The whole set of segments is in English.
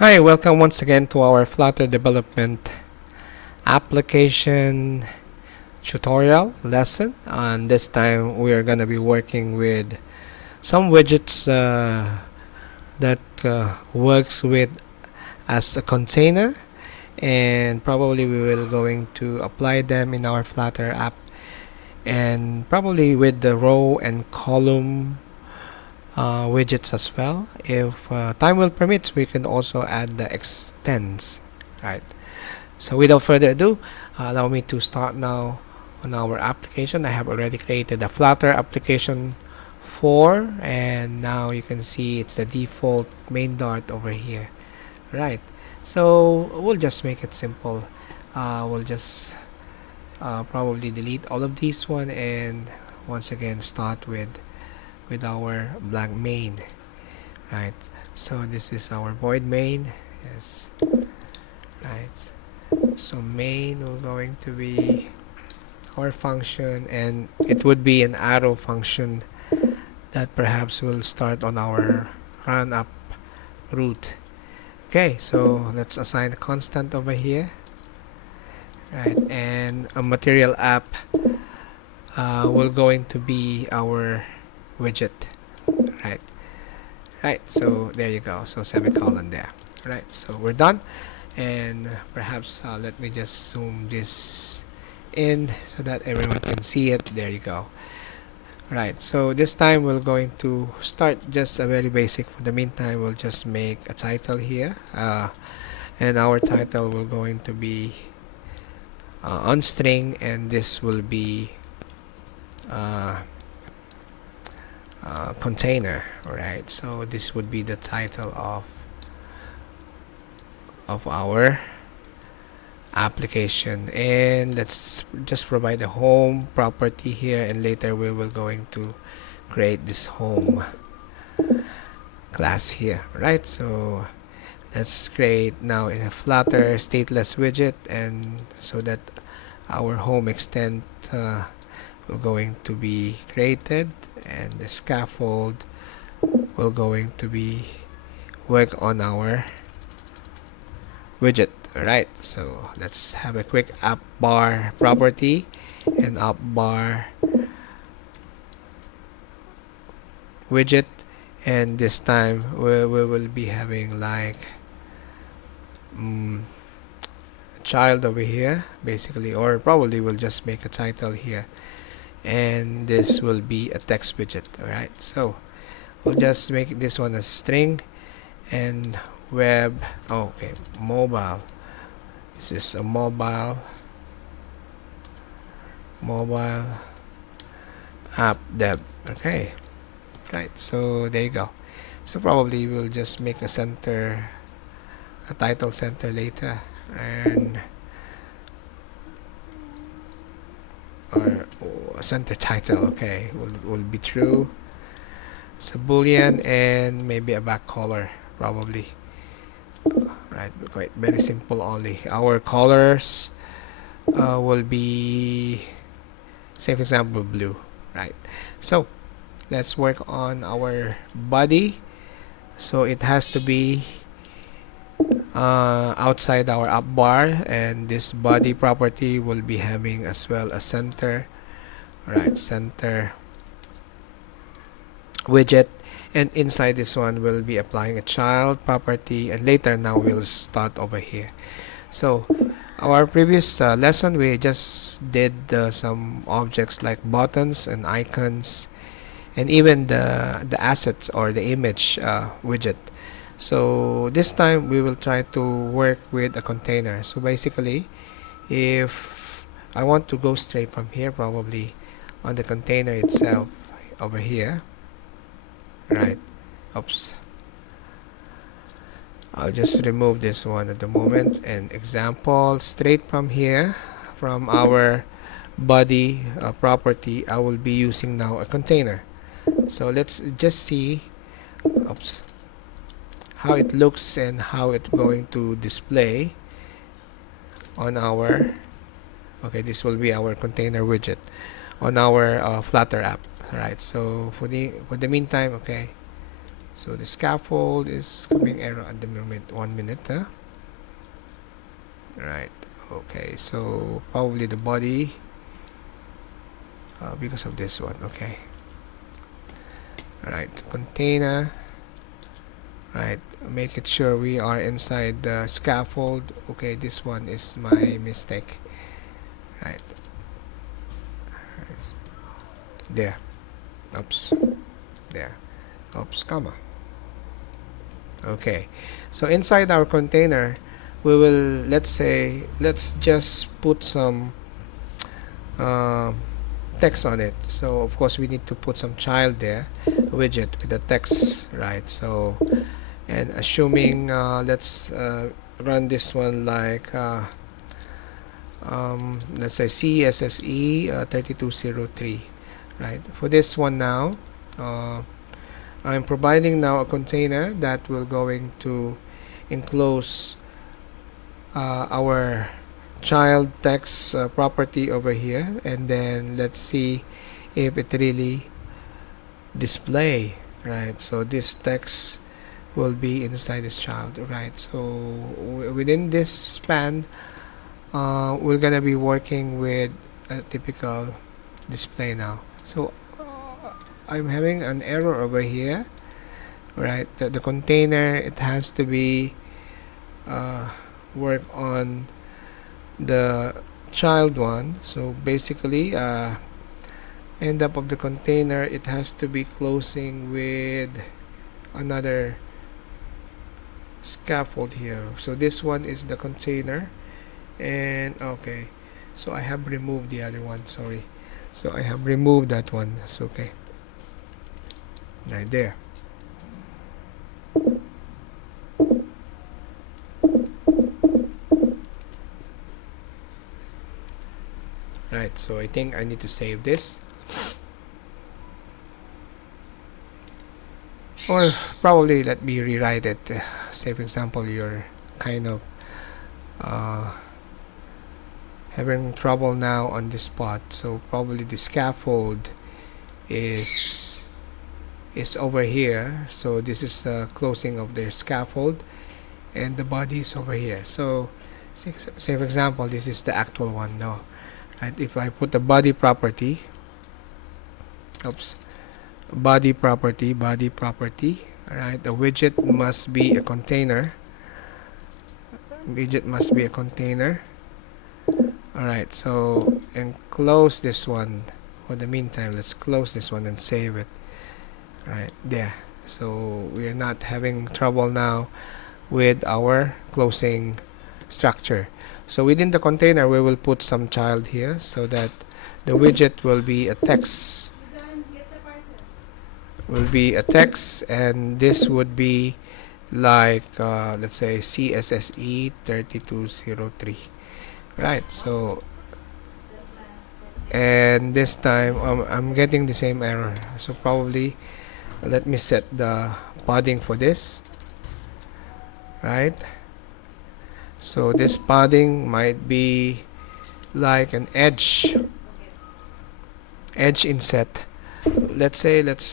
Hi, welcome once again to our Flutter development application tutorial lesson. And this time we are going to be working with some widgets that works with as a container, and probably we will going to apply them in our Flutter app, and probably with the row and column widgets as well. If time will permit, we can also add the extends, right? So without further ado, allow me to start now on our application. I have already created a Flutter application 4, and now you can see it's the default main dart over here, right? So we'll just make it simple. We'll just probably delete all of these one, and once again start with our blank main, right? So this is our void main. Yes, right. So main will going to be our function, and it would be an arrow function that perhaps will start on our run up route. Okay, so let's assign a constant over here, right? And a material app will going to be our widget, right? Right, so there you go. So semicolon there. Right, so we're done. And perhaps let me just zoom this in so that everyone can see it. There you go. Right, so this time we're going to start just a very basic. For the meantime, we'll just make a title here, and our title will going to be on string, and this will be container. Right, so this would be the title of our application, and let's just provide a home property here, and later we will going to create this home class here, right? So let's create now a Flutter stateless widget, and so that our home extent will going to be created, and the scaffold will going to be work on our widget. Alright, so let's have a quick app bar property and app bar widget, and this time we will be having like a child over here basically, or probably we'll just make a title here, and this will be a text widget. Alright, so we'll just make this one a string, and web, okay, mobile. This is a mobile app dev. Okay, right, so there you go. So probably we'll just make a title center later, and or a center title, okay, will be true. It's a boolean, and maybe a back color probably. Right, quite very simple only. Our colors will be, say for example, blue, right? So let's work on our body. So it has to be outside our app bar, and this body property will be having as well a center, right? Center widget, and inside this one we'll be applying a child property, and later now we'll start over here. So our previous lesson we just did some objects like buttons and icons, and even the assets or the image widget. So this time we will try to work with a container. So basically, if I want to go straight from here, probably on the container itself over here, right? Oops, I'll just remove this one at the moment. And example, straight from here, from our body property, I will be using now a container. So let's just see, oops, how it looks and how it's going to display on our, okay, this will be our container widget on our Flutter app. Right, so for the meantime, okay, So the scaffold is coming error at the moment. 1 minute, huh? Right. Okay, so probably the body because of this one. Okay. Right, container. Right, make it sure we are inside the scaffold. Okay, this one is my mistake. Right, there. Oops, there. Oops, comma. Okay, so inside our container, we will, let's just put some uh, text on it. So of course we need to put some child there, widget with the text, right? So, and assuming let's run this one like let's say CSSE 3203, right? For this one now, I'm providing now a container that will going to enclose our child text property over here, and then let's see if it really display, right? So this text will be inside this child, right? So within this span, we're gonna be working with a typical display now. So I'm having an error over here, right? The container, it has to be work on the child one. So basically end up of the container, it has to be closing with another scaffold here. So this one is the container, and okay, so I have removed the other one, sorry. So I have removed that one. It's okay, right there. Right, so I think I need to save this, or probably let me rewrite it. Say for example you're kind of having trouble now on this spot, so probably the scaffold is over here. So this is the closing of their scaffold, and the body is over here. So say for example this is the actual one now, right? If I put the body property, oops, body property, all right, the widget must be a container. Widget must be a container. All right, so and close this one. For the meantime, let's close this one and save it. Right there. So we're not having trouble now with our closing structure. So within the container, we will put some child here so that the widget will be a text. And this would be like let's say CSSE 3203, right? So, and this time I'm getting the same error, so probably let me set the padding for this, right? So this padding might be like an edge inset. Let's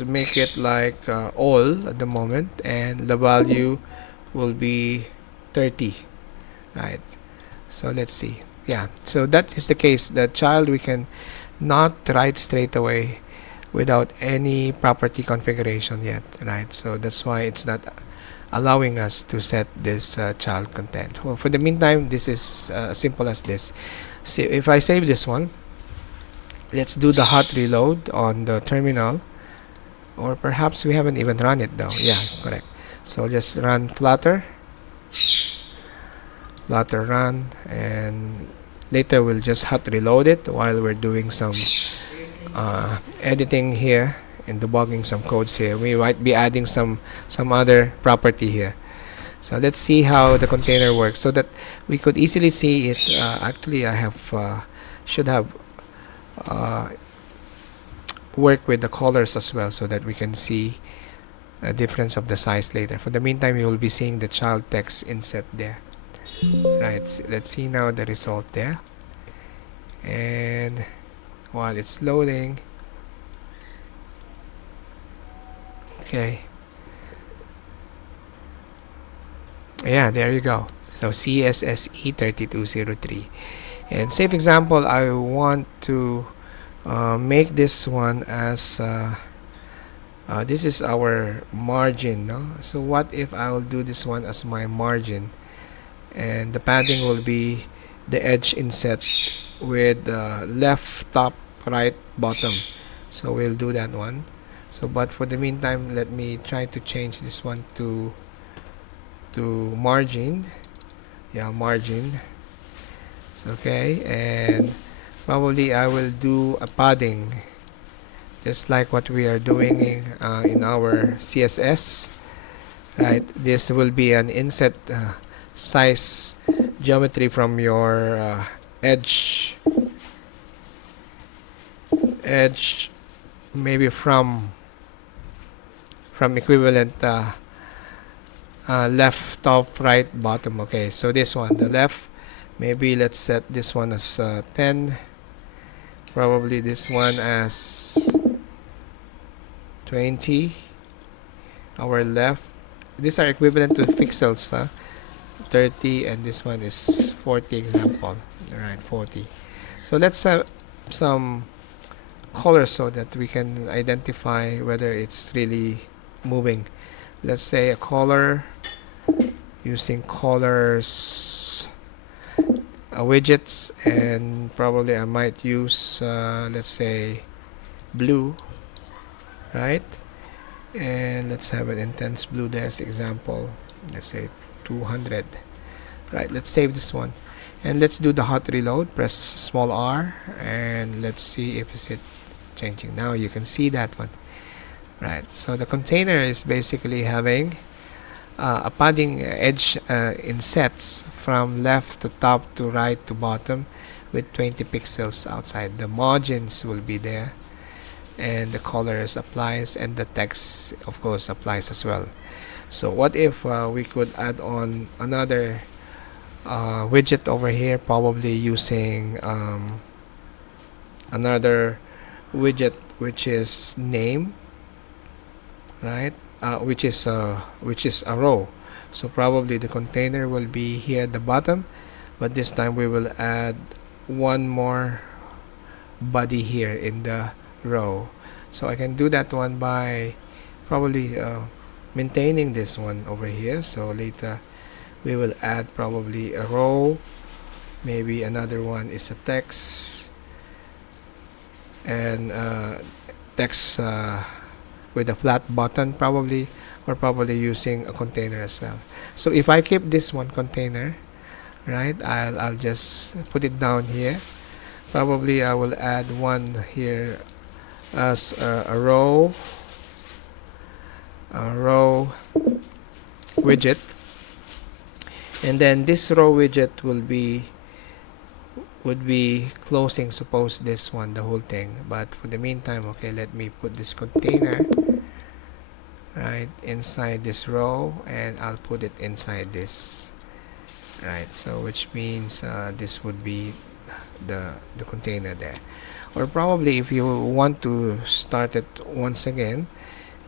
make it like all at the moment, and the value will be 30, right? So let's see. Yeah, so that is the case. The child we can not write straight away without any property configuration yet, right? So that's why it's not allowing us to set this child content. Well, for the meantime, this is as simple as this. See, if I save this one, let's do the hot reload on the terminal, or perhaps we haven't even run it though. Yeah, correct. So just run flutter run, and later we'll just hot reload it while we're doing some editing here and debugging some codes here. We might be adding some other property here. So let's see how the container works so that we could easily see it. Actually, I have should have work with the colors as well so that we can see a difference of the size later. For the meantime, you will be seeing the child text inset there. Right, let's see now the result there. And while it's loading, okay, Yeah, there you go. So CSSE3203. And save example, I want to make this one as this is our margin, no? So what if I will do this one as my margin, and the padding will be the edge inset with left top, right bottom. So we'll do that one. So but for the meantime, let me try to change this one to margin. Yeah, margin. It's okay. And probably I will do a padding just like what we are doing in our CSS, right? This will be an inset size geometry from your edge, maybe from equivalent left, top, right, bottom. Okay, so this one, the left, maybe let's set this one as 10, probably this one as 20. Our left, these are equivalent to pixels, 30, and this one is 40 example. All right, 40. So let's have some colors so that we can identify whether it's really moving. Let's say a color, using colors widgets, and probably I might use let's say blue, right? And let's have an intense blue. There's example, let's say 200. Right, let's save this one, and let's do the hot reload. Press small r, and let's see if it's changing. Now you can see that one, right? So the container is basically having a padding edge in sets from left to top to right to bottom with 20 pixels outside. The margins will be there, and the colors applies, and the text of course applies as well. So what if we could add on another widget over here, probably using another widget which is name, right? Which is a row. So probably the container will be here at the bottom, but this time we will add one more body here in the row. So I can do that one by probably maintaining this one over here. So later we will add probably a row, maybe another one is a text, and text with a flat button probably, or probably using a container as well. So if I keep this one container, right, I'll just put it down here. Probably I will add one here as a row widget, and then this row widget would be closing, suppose this one, the whole thing. But for the meantime, okay, let me put this container right inside this row, and I'll put it inside this, right? So which means this would be the container there. Or probably if you want to start it once again,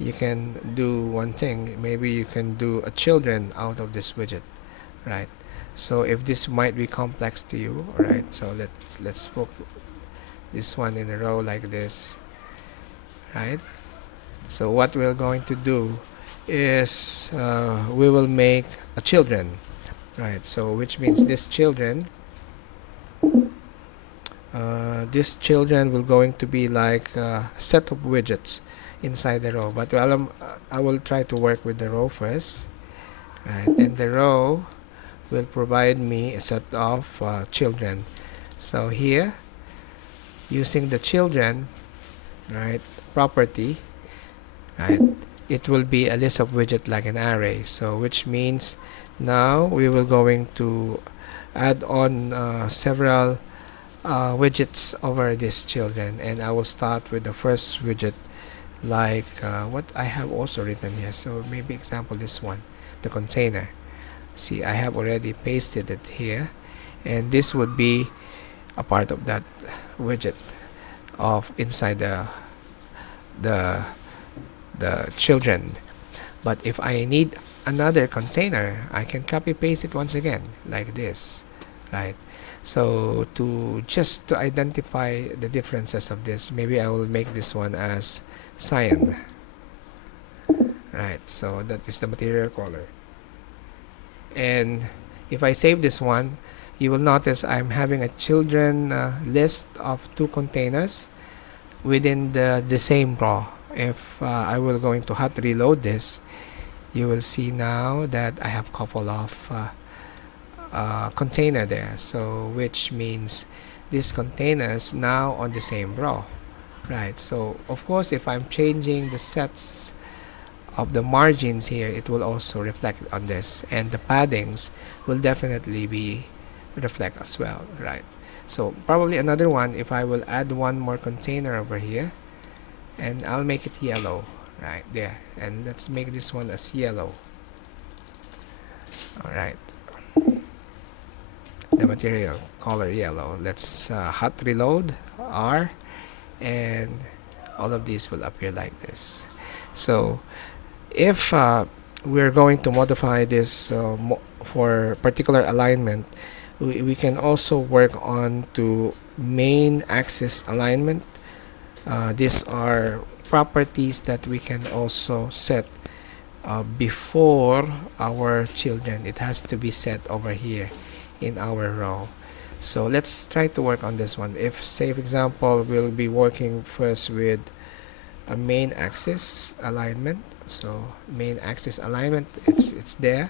you can do one thing. Maybe you can do a children out of this widget, right? So if this might be complex to you, right? So let's put this one in a row like this, right? So what we're going to do is we will make a children, right? So which means this children will going to be like a set of widgets inside the row. But I will try to work with the row first, right? And the row will provide me a set of children. So here, using the children, right, property, right, it will be a list of widget like an array. So which means now we will going to add on several widgets over these children, and I will start with the first widget, like what I have also written here. So maybe example this one, the container. See, I have already pasted it here, and this would be a part of that widget of inside the children. But if I need another container, I can copy paste it once again like this, right? So to identify the differences of this, maybe I will make this one as cyan, right? So that is the material color. And if I save this one, you will notice I'm having a children list of two containers within the same row. If I will going to hot reload this, you will see now that I have couple of container there, so which means these containers now on the same row, right? So of course, if I'm changing the sets of the margins here, it will also reflect on this, and the paddings will definitely be reflect as well, right? So probably another one, if I will add one more container over here, and I'll make it yellow right there, and let's make this one as yellow. All right, the material color yellow. Let's hot reload R, and all of these will appear like this. So if we're going to modify this for particular alignment, we can also work on to main axis alignment. These are properties that we can also set before our children. It has to be set over here in our row. So let's try to work on this one. If, say for example, we'll be working first with a main axis alignment. So main axis alignment, it's there,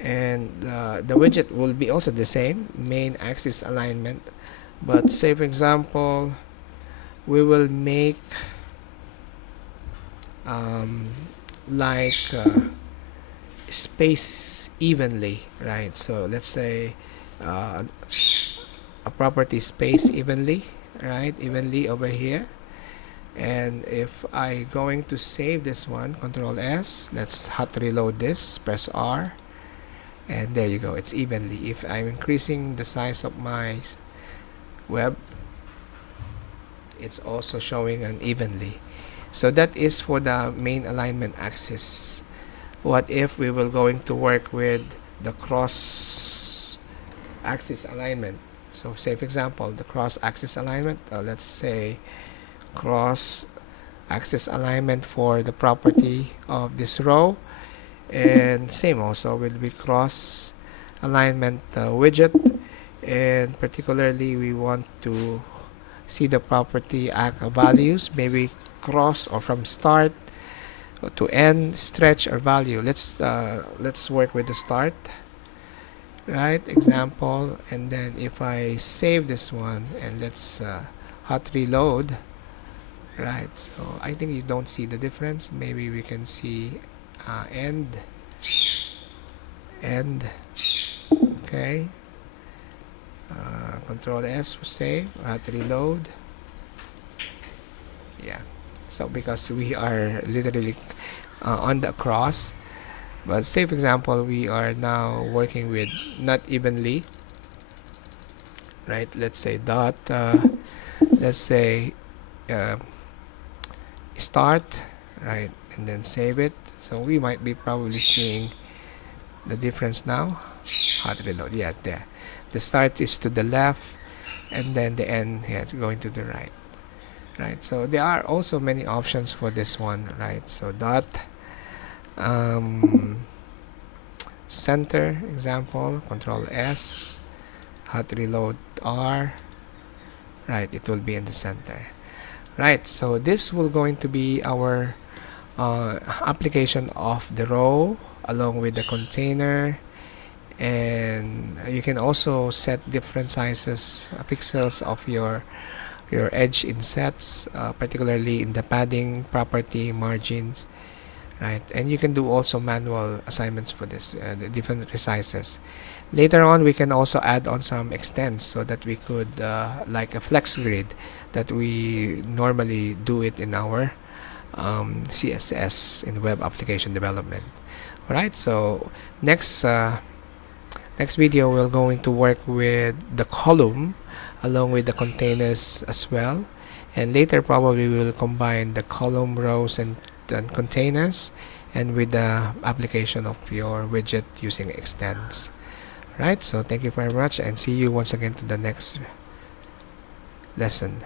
and the widget will be also the same, main axis alignment. But say for example, we will make like space evenly, right? So let's say a property space evenly, right? Evenly over here. And if I going to save this one, Control S, let's hot reload this, press R, and there you go, it's evenly. If I'm increasing the size of my web, it's also showing unevenly. So that is for the main alignment axis. What if we will going to work with the cross axis alignment? So say for example, the cross axis alignment, let's say cross axis alignment for the property of this row, and same also will be cross alignment widget, and particularly we want to see the property values, maybe cross or from start to end, stretch or value. Let's work with the start, right? Example, and then if I save this one and let's hot reload, right? So I think you don't see the difference. Maybe we can see end, okay. Control S for save, hot reload. Yeah, so because we are literally on the cross, but say for example we are now working with not evenly, right? Let's say dot, let's say start, right, and then save it. So we might be probably seeing the difference now. Hot reload, yeah, there. The start is to the left, and then the end, yeah, it's going to the right. Right, so there are also many options for this one, right? So dot center example, Control S, hot reload R, right? It will be in the center, right? So this will going to be our application of the row along with the container, and you can also set different sizes, pixels of your edge insets, particularly in the padding property, margins, right? And you can do also manual assignments for this, the different resizes. Later on, we can also add on some extents so that we could like a flex grid that we normally do it in our CSS in web application development. All right, so next video we're going to work with the column along with the containers as well, and later probably we will combine the column, rows, and containers, and with the application of your widget using extends. Right, so thank you very much and see you once again to the next lesson.